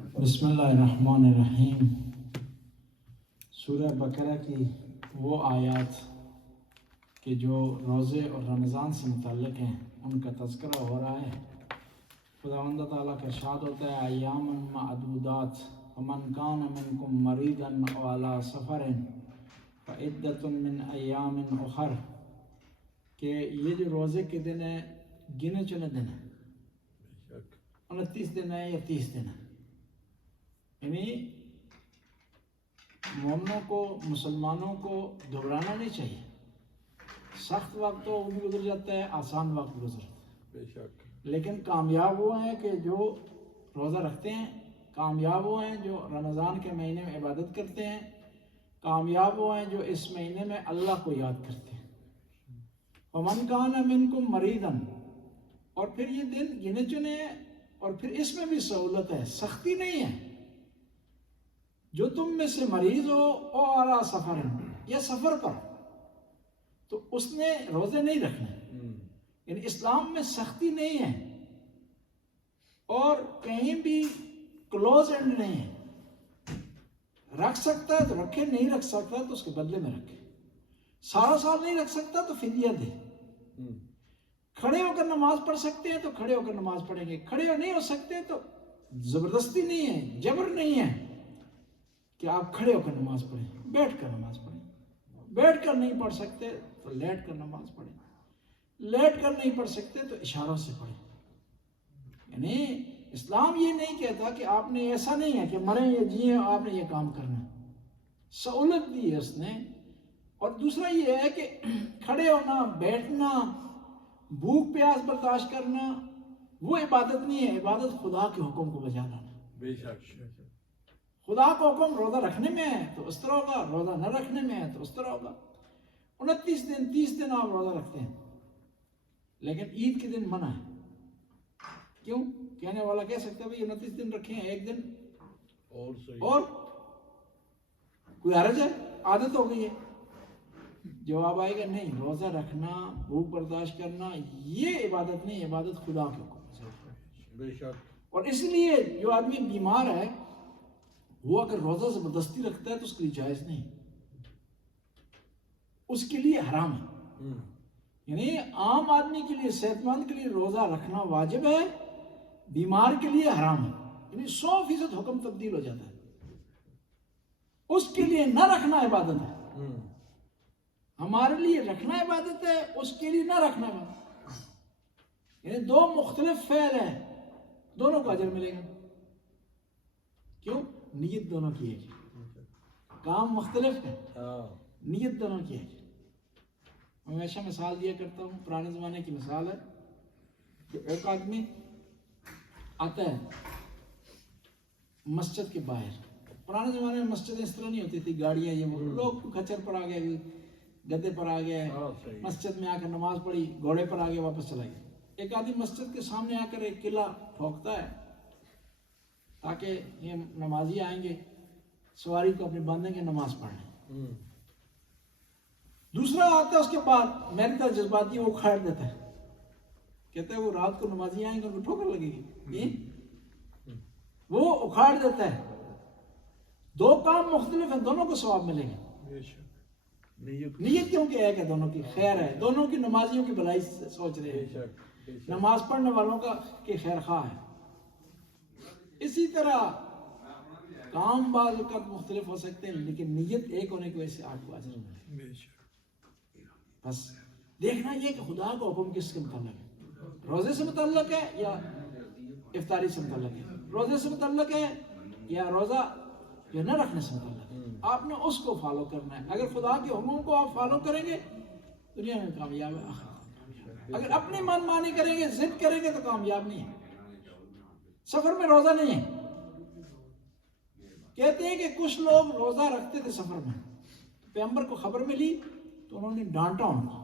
بسم اللہ الرحمن الرحیم۔ سورہ بقرہ کی وہ آیات کہ جو روزے اور رمضان سے متعلق ہیں ان کا تذکرہ ہو رہا ہے۔ خداوند تعالیٰ کا ارشاد ہوتا ہے ایام معدودات فمن کان منکم مریضا او علی سفر فعدۃ من ایام اخر، کہ یہ جو روزے کے دن ہیں گنے چنے دن ہیں، 29 دن ہے یا 30 دن ہے، یعنی مومنوں کو مسلمانوں کو گھبرانا نہیں چاہیے۔ سخت وقت تو وہ بھی گزر جاتا ہے، آسان وقت گزر جاتا ہے، لیکن کامیاب وہ ہیں کہ جو روزہ رکھتے ہیں، کامیاب وہ ہیں جو رمضان کے مہینے میں عبادت کرتے ہیں، کامیاب وہ ہیں جو اس مہینے میں اللہ کو یاد کرتے ہیں۔ وَمَنْ كَانَ مِنْكُمْ مَرِيضًا، اور پھر یہ دن گنے چنے ہیں، اور پھر اس میں بھی سہولت ہے، سختی نہیں ہے۔ جو تم میں سے مریض ہو او علی سفر، یا سفر پر، تو اس نے روزے نہیں رکھنے، یعنی اسلام میں سختی نہیں ہے اور کہیں بھی کلوز اینڈ نہیں ہے۔ رکھ سکتا ہے تو رکھے، نہیں رکھ سکتا تو اس کے بدلے میں رکھے۔ سارا سال نہیں رکھ سکتا تو فدیہ دے۔ کھڑے ہو کر نماز پڑھ سکتے ہیں تو کھڑے ہو کر نماز پڑھیں گے، کھڑے ہو نہیں ہو سکتے تو زبردستی نہیں ہے، جبر نہیں ہے کہ آپ کھڑے ہو کر نماز پڑھیں، بیٹھ کر نماز پڑھیں۔ بیٹھ کر نہیں پڑھ سکتے تو لیٹ کر نماز پڑھیں، لیٹ کر نہیں پڑھ سکتے تو اشاروں سے پڑھیں۔ یعنی اسلام یہ نہیں کہتا کہ آپ نے ایسا نہیں ہے کہ مریں یا جییں آپ نے یہ کام کرنا ہے، سہولت دی ہے اس نے۔ اور دوسرا یہ ہے کہ کھڑے ہونا، بیٹھنا، بھوک پیاس برداشت کرنا وہ عبادت نہیں ہے، عبادت خدا کے حکم کو بجا لانا۔ بے شک خدا کا حکم روزہ رکھنے میں ہے تو اس طرح ہوگا، روزہ نہ رکھنے میں ہے تو اس طرح ہوگا۔ 29 دن 30 دن آپ روزہ رکھتے ہیں، لیکن عید کے دن منع ہے۔ کیوں؟ کہنے والا کہہ سکتا ہے بھئی 29 دن رکھے ہیں، ایک دن اور کوئی حرج ہے، عادت ہو گئی ہے۔ جواب آئے گا نہیں، روزہ رکھنا، بھوک برداشت کرنا یہ عبادت نہیں، عبادت خدا کے حکم سے۔ اور اس لیے جو آدمی بیمار ہے وہ اگر روزہ زبردستی رکھتا ہے تو اس کے لیے جائز نہیں، اس کے لیے حرام ہے۔ یعنی عام آدمی کے لیے، صحت مند کے لیے روزہ رکھنا واجب ہے، بیمار کے لیے حرام ہے، یعنی 100% حکم تبدیل ہو جاتا ہے۔ اس کے لیے نہ رکھنا عبادت ہے، ہمارے لیے رکھنا عبادت ہے، اس کے لیے نہ رکھنا عبادت ہے۔ یعنی دو مختلف فعل ہیں، دونوں کو اجر ملے گا۔ کیوں؟ نیت دونوں کی ہے، کام مختلف ہے، نیت دونوں کی ہے۔ میں ہمیشہ مثال دیا کرتا ہوں، پرانے زمانے کی مثال ہے کہ ایک آدمی آتا ہے مسجد کے باہر۔ پرانے زمانے میں مسجد اس طرح نہیں ہوتی تھی، گاڑیاں یہ وہ، لوگ کھچر پر آ گئے، گدے پر آ گئے، مسجد میں آ کر نماز پڑھی، گھوڑے پر آ گئے، واپس چلا گیا۔ ایک آدمی مسجد کے سامنے آ کر ایک قلعہ ٹھوکتا ہے تاکہ یہ نمازی آئیں گے، سواری کو اپنی باندھیں گے، نماز پڑھیں۔ دوسرا آتا ہے اس کے بعد، میری طرح جذباتی، وہ کھاڑ دیتا ہے، کہتا ہے وہ رات کو نمازی آئیں گے ان کو ٹھوکر لگے گی، وہ اکھاڑ دیتا ہے۔ دو کام مختلف ہیں، دونوں کو ثواب ملے گا۔ نیت کیونکہ ایک ہے، دونوں کی خیر ہے، دونوں کی نمازیوں کی بھلائی سوچ رہے ہیں، نماز پڑھنے والوں کا کہ خیر خواہ ہے۔ اسی طرح کام بعض اوقات مختلف ہو سکتے ہیں، لیکن نیت ایک ہونے کی وجہ سے آپ کو اجر ملے گا۔ بس دیکھنا یہ کہ خدا کا حکم کس کے متعلق ہے، روزے سے متعلق ہے یا افطاری سے متعلق ہے، روزے سے متعلق ہے یا روزہ یا نہ رکھنے سے متعلق ہے، آپ نے اس کو فالو کرنا ہے۔ اگر خدا کے حکم کو آپ فالو کریں گے دنیا میں کامیاب ہے، آخرت میں۔ اگر اپنی من مانی کریں گے، ضد کریں گے تو کامیاب نہیں ہے۔ سفر میں روزہ نہیں ہے۔ کہتے ہیں کہ کچھ لوگ روزہ رکھتے تھے سفر میں، پیغمبر کو خبر ملی تو انہوں نے ڈانٹا ان کو۔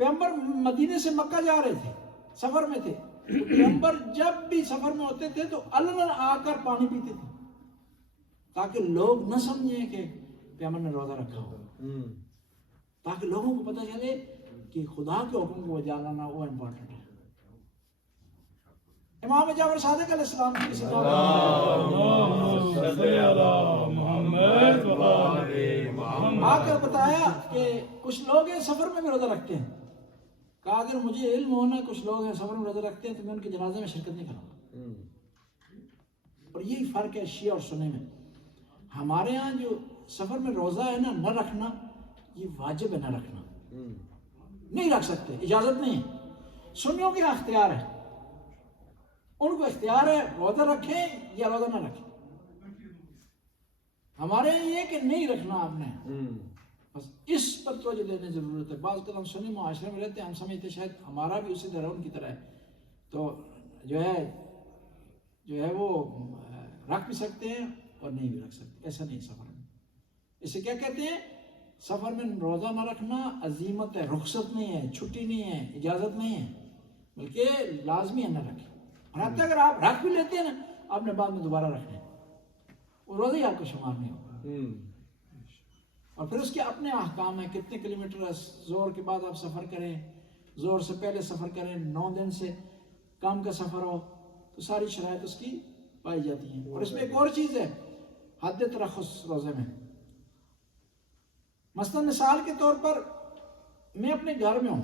پیغمبر مدینے سے مکہ جا رہے تھے، سفر میں تھے، پیغمبر جب بھی سفر میں ہوتے تھے تو علن آ کر پانی پیتے تھے تاکہ لوگ نہ سمجھیں کہ پیغمبر نے روزہ رکھا ہو، تاکہ لوگوں کو پتہ چلے کہ خدا کے حکم کو بجا لانا وہ امپورٹنٹ ہے۔ امام جعفر صادق علیہ السلام کی کسی کا آ کر بتایا کہ کچھ لوگ ہیں سفر میں بھی روزہ رکھتے ہیں. کہا اگر مجھے علم ہونا کچھ لوگ ہیں سفر میں روزہ رکھتے ہیں تو میں ان کے جنازے میں شرکت نہیں کروں گا. اور یہی فرق ہے شیعہ اور سنی میں. ہمارے ہاں جو سفر میں روزہ ہے نا نہ رکھنا یہ واجب ہے نہ رکھنا, نہیں رکھ سکتے, اجازت نہیں ہے. سنیوں کے اختیار ہے, ان کو اختیار ہے روزہ رکھیں یا روزہ نہ رکھیں. ہمارے یہ کہ نہیں رکھنا آپ نے, بس اس پر توجہ دینے ضرورت ہے. بعض اوقات ہم سنی معاشرے میں رہتے ہیں, ہم سمجھتے شاید ہمارا بھی اسی طرح ان کی طرح ہے, تو جو ہے وہ رکھ بھی سکتے ہیں اور نہیں بھی رکھ سکتے. ایسا نہیں سفر میں. اسے کیا کہتے ہیں؟ سفر میں روزہ نہ رکھنا عزیمت ہے, رخصت نہیں ہے, چھٹی نہیں ہے, اجازت نہیں ہے, بلکہ لازمی ہے نہ رکھیں. اور حتیٰ اگر آپ رکھ بھی لیتے ہیں نا آپ نے بعد میں دوبارہ رکھنا ہے, وہ روزہ ہی آپ کو شمار نہیں ہوگا. اور پھر اس کے اپنے احکام ہیں, کتنے کلومیٹر زور کے بعد آپ سفر کریں, زور سے پہلے سفر کریں, 9 دن سے کم کا سفر ہو, تو ساری شرائط اس کی پائی جاتی ہیں. اور اس میں ایک اور چیز ہے, حد ترخص روزے میں. مثلا مثال کے طور پر میں اپنے گھر میں ہوں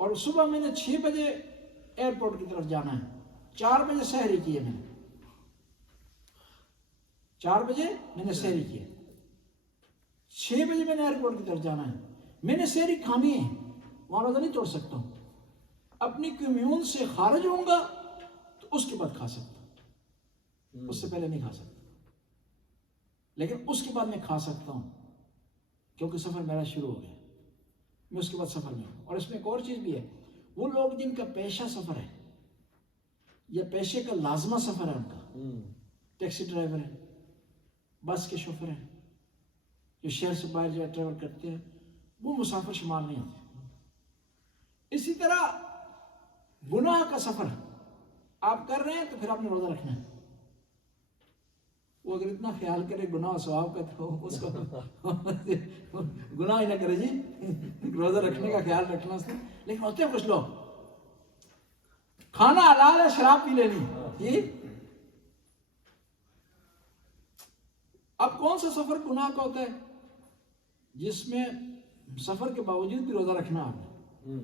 اور صبح میں نے 6 بجے ایئرپورٹ کی طرف جانا ہے, 4 بجے سحری کی ہے میں نے, 4 بجے میں نے سحری کی ہے, 6 بجے میں نے ایئرپورٹ کی طرف جانا ہے, میں نے سحری کھانی ہے, وہاں روزہ نہیں توڑ سکتا ہوں. اپنی کمیون سے خارج ہوں گا تو اس کے بعد کھا سکتا ہوں, اس سے پہلے نہیں کھا سکتا. لیکن اس کے بعد میں کھا سکتا ہوں کیونکہ سفر میرا شروع ہو گیا, میں اس کے بعد سفر میں ہوں. اور اس میں ایک اور چیز بھی ہے, وہ لوگ جن کا پیشہ سفر ہے یا پیشے کا لازمہ سفر ہے, ان کا ٹیکسی ڈرائیور ہے, بس کے شوفر ہیں, جو شہر سے باہر جو ٹریول کرتے ہیں, وہ مسافر شمار نہیں ہوتے. اسی طرح گناہ کا سفر آپ کر رہے ہیں تو پھر آپ نے روزہ رکھنا ہے. وہ اگر اتنا خیال کرے گناہ و ثواب کا تو اس کو گناہ ہی نہ کرے جی, روزہ رکھنے کا خیال رکھنا اس نے. لیکن ہوتے ہیں کچھ لوگ کھانا حلال ہے, شراب پی لینی جی. اب کون سا سفر گناہ کا ہوتا ہے؟ جس میں سفر کے باوجود بھی روزہ رکھنا آپ نے.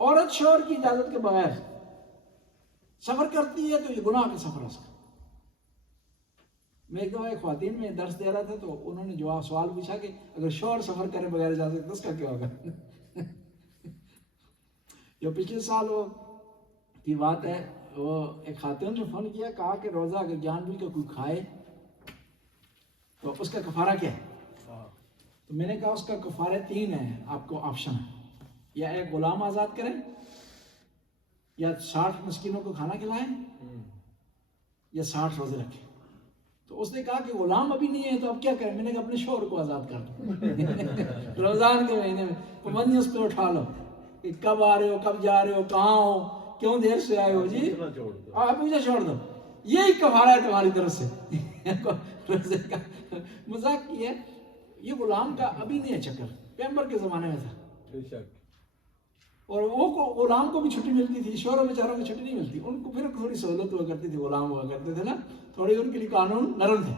عورت شوہر کی اجازت کے بغیر سفر کرتی ہے تو یہ گناہ کا سفر ہے. میں ایک دفعہ خواتین میں درس دے رہا تھا تو انہوں نے جواب سوال پوچھا کہ اگر شوہر سفر کرے بغیر اجازت تو اس کا کیا ہوگا. جو پچھلے سال وہ کی بات ہے, وہ ایک خاتون نے فون کیا, کہا کہ روزہ اگر جان بوجھ کے کوئی کھائے تو اس کا کفارہ کیا ہے؟ تو میں نے کہا اس کا کفارہ 3 ہے, آپ کو آپشن ہے, یا ایک غلام آزاد کریں, یا 60 مسکینوں کو کھانا کھلائیں, یا 60 روزے رکھیں. تو اس نے کہا کہ غلام ابھی نہیں ہے تو اب کیا کریں؟ میں نے کہا اپنے شوہر کو آزاد کر دو. رمضان کے مہینے میں پابندی اس پہ اٹھا لو کہ کب آ رہے ہو, کب جا رہے ہو, کہاں ہو, کیوں دیر سے آئے ہو جی, آپ مجھے چھوڑ دو. یہی کفارہ ہے تمہاری طرف سے. روزے کا مذاق کیا. یہ غلام کا ابھی نہیں ہے چکر, پیغمبر کے زمانے میں تھا. اور وہ غلام کو بھی چھٹی ملتی تھی, شوہروں بیچاروں کو چھٹی نہیں ملتی. ان کو پھر تھوڑی سہولت ہوا کرتی تھی, غلام ہوا کرتے تھے نا, تھوڑی ان کے لیے قانون نرم تھے.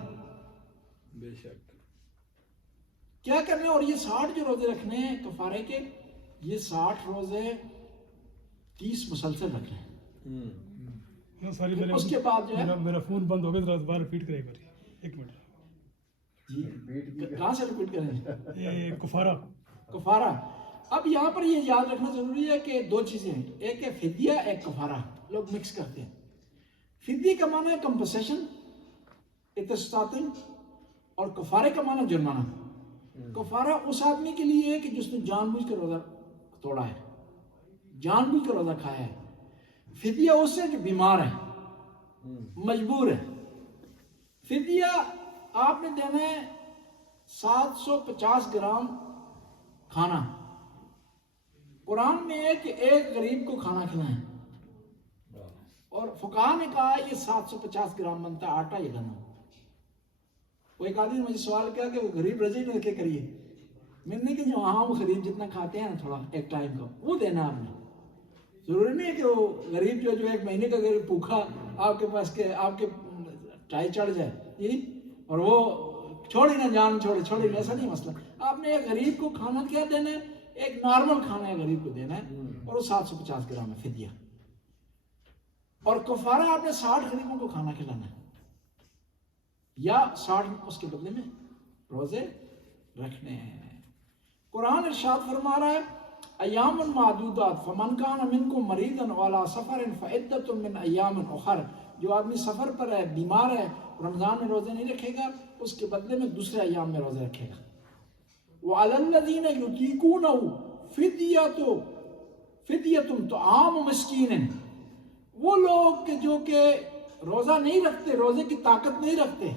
بے شک کیا کرنے. اور یہ 60 جو روزے رکھنے ہیں کفارے کے, یہ 60 روزے 30 مسلسل رکھنے ہیں. اس کے بعد جو ہے میرا فون بند ہو گیا, دوبارہ ریپیٹ کرے گا. ایک منٹ جی, کہاں سے ریپیٹ کریں؟ یہ کفارہ. اب یہاں پر یہ یاد رکھنا ضروری ہے کہ 2 چیزیں ہیں, ایک ہے فدیہ, ایک کفارہ. لوگ مکس کرتے ہیں. فدیہ کا معنی ہے کمپنسیشن, اتستاتن, اور کفارے کا معنی جرمانہ. کفارہ اس آدمی کے لیے ہے کہ جس نے جان بوجھ کر روزہ توڑا ہے, جان بوجھ کر روزہ کھایا ہے. فدیہ اس سے جو بیمار ہے, مجبور ہے. فدیہ آپ نے دینا ہے 750 گرام کھانا. قرآن میں ہے کہ ایک غریب کو کھانا کھلائیں, اور فقہاء نے کہا یہ 750 گرام بنتا ہے آٹا یا گنا. وہ ایک آدمی نے مجھے سوال کیا کہ وہ غریب رضی نے کیا کریے. میں نے کہا جو ہاں وہ غریب جتنا کھاتے ہیں نا تھوڑا ایک ٹائم کا, وہ دینا آپ نے. ضروری نہیں ہے کہ وہ غریب جو 1 مہینے کا غریب بھوکا آپ کے پاس کے آپ کے ٹائی چڑھ جائے جی اور وہ چھوڑی نہ جان چھوڑی ایسا نہیں مسئلہ. آپ نے ایک غریب کو کھانا کیا دینا ہے, ایک نارمل کھانا ہے غریب کو دینا ہے اور وہ 750 گرام ہے فدیہ. اور کفارہ آپ نے 60 غریبوں کو کھانا کھلانا ہے یا 60 اس کے بدلے میں روزے رکھنے ہیں. قرآن ارشاد فرما رہا ہے ایام معدودات فمن کان منکم مریضا وعلی سفر فعدۃ من ایام اخر. جو آدمی سفر پر ہے, بیمار ہے, رمضان میں روزے نہیں رکھے گا, اس کے بدلے میں دوسرے ایام میں روزے رکھے گا. وعلی الذین یطیقونہ فدیۃ طعام مسکین. وہ لوگ کہ جو کہ روزہ نہیں رکھتے, روزے کی طاقت نہیں رکھتے,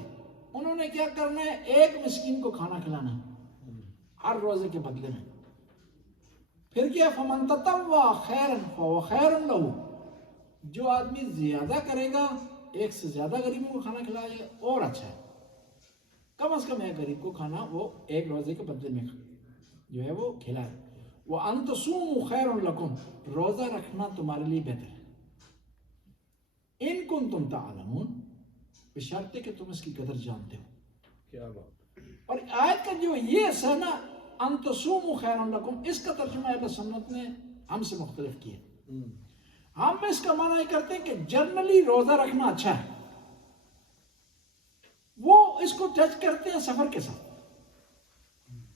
انہوں نے کیا کرنا ہے, ایک مسکین کو کھانا کھلانا ہے ہر روزے کے بدلے میں. پھر کیا فمن تطوع خیرا فهو خیر له. جو آدمی زیادہ کرے گا, ایک سے زیادہ غریبوں کو کھانا کھلائے گا اور اچھا ہے. کم از کم ایک غریب کو کھانا وہ ایک روزے کے بدلے میں جو ہے وہ کھلائے. وَأَن تَصُومُوا خَيْرٌ لَكُمْ. روزہ رکھنا تمہارے لیے بہتر ہے. ان کنتم تعلمون, بشرط کہ تم اس کی قدر جانتے ہو. کیا بات. اور آیت کا جو یہ ہے نا ان تصوموا خیر لکم, اس کا ترجمہ اہل سنت نے ہم سے مختلف کیا. ہم اس کا معنی یہ کرتے ہیں کہ جنرلی روزہ رکھنا اچھا ہے. وہ اس کو ٹچ کرتے ہیں سفر کے ساتھ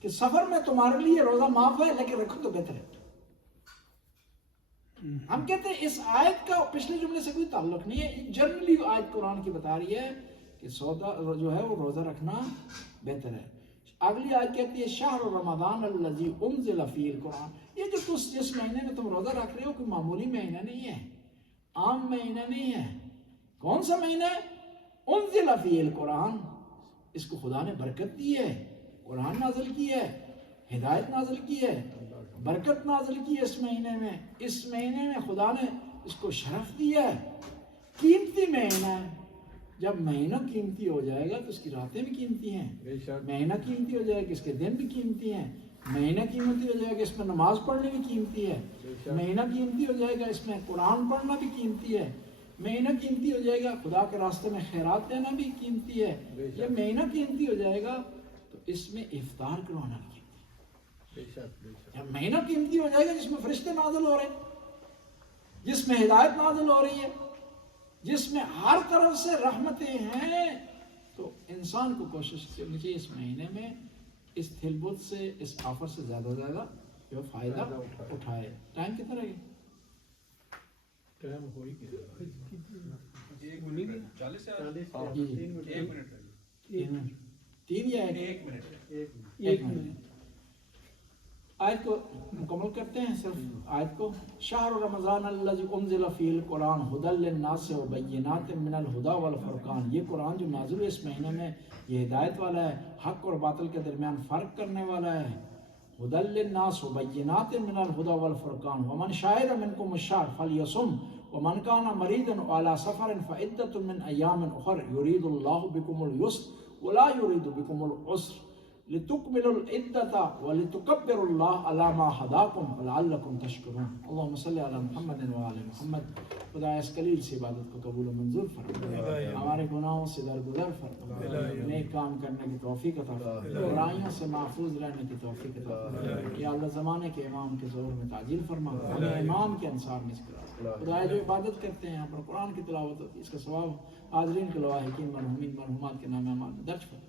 کہ سفر میں تمہارے لیے روزہ معاف ہے لیکن رکھو تو بہتر ہے. ہم کہتے ہیں اس آیت کا پچھلے جملے سے کوئی تعلق نہیں ہے. جنرلی آیت قرآن کی بتا رہی ہے کہ سودا جو ہے وہ روزہ رکھنا بہتر ہے. اگلی آیت کہتی ہے شہر رمضان الذی انزل فیہ القرآن. یہ جو جس مہینے میں تم روزہ رکھ رہے ہو کوئی معمولی مہینہ نہیں ہے, عام مہینہ نہیں ہے. کون سا مہینہ ہے؟ انزل فیہ القرآن. اس کو خدا نے برکت دی ہے, قرآن نازل کی ہے, ہدایت نازل کی ہے, برکت نازل کی ہے اس مہینے میں. اس مہینے میں خدا نے اس کو شرف دیا ہے. قیمتی مہینہ ہے. جب مہینہ قیمتی ہو جائے گا تو اس کی راتیں بھی قیمتی ہیں. مہینہ قیمتی ہو جائے گا اس کے دن بھی قیمتی ہیں. مہینہ قیمتی ہو جائے گا اس میں نماز پڑھنے بھی قیمتی ہے. مہینہ قیمتی ہو جائے گا اس میں قرآن پڑھنا بھی قیمتی ہے. مہینہ قیمتی ہو جائے گا خدا کے راستے میں خیرات دینا بھی قیمتی ہے. یہ مہینہ قیمتی ہو جائے گا تو اس میں افطار کروانا بھی قیمتی ہے. جب مہینہ قیمتی ہو جائے گا جس میں فرشتے نازل ہو رہے ہیں, جس میں ہدایت نازل ہو رہی ہے, جس میں ہر طرف سے رحمتیں ہیں, تو انسان کو کوشش کرنی چاہیے اس مہینے میں اس تھلبت سے, اس آفر سے زیادہ جو فائدہ اٹھائے. ٹائم کتنا رہے گا؟ ٹائم ہو ہی گیا. 3 یا 1 منٹ. آیت کو مکمل کرتے ہیں. صرف آیت کو شہر رمضان الذی انزل فیہ القرآن ھدی للناس وبینات من الھدی والفرقان. یہ قرآن جو نازل ہے اس مہینے میں یہ ہدایت والا ہے, حق اور باطل کے درمیان فرق کرنے والا ہے. ھدی للناس وبینات من الھدی والفرقان ومن شہد منکم الشہر فلیصم ومن کان مریضا وعلی سفر فعدۃ من ایام اخر یرید اللہ بکم اليسر ولا یرید بکم العسر لتکملوا العدۃ ولتکبروا اللہ علی ما ہداکم ولعلکم تشکرون. اللہم صلی علی محمد وعلی محمد. خدا اس قلیل سے عبادت کو قبول و منظور فرما, ہمارے گناہوں سے درگزر فرما, نیک کام کرنے کی توفیق عطا فرما, برائیوں سے محفوظ رہنے کی توفیق عطا فرما. یا اللہ زمانے کے امام کے ظہور میں تعجیل فرما, ہمیں امام کے انصار میں کرا. خدا جو عبادت کرتے ہیں یہاں پر قرآن کی تلاوت ہوتی ہے اس کا ثواب حاضرین کے لواحقین مرحومین مرحومات کے نام اعمال میں درج فرما.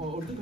اردو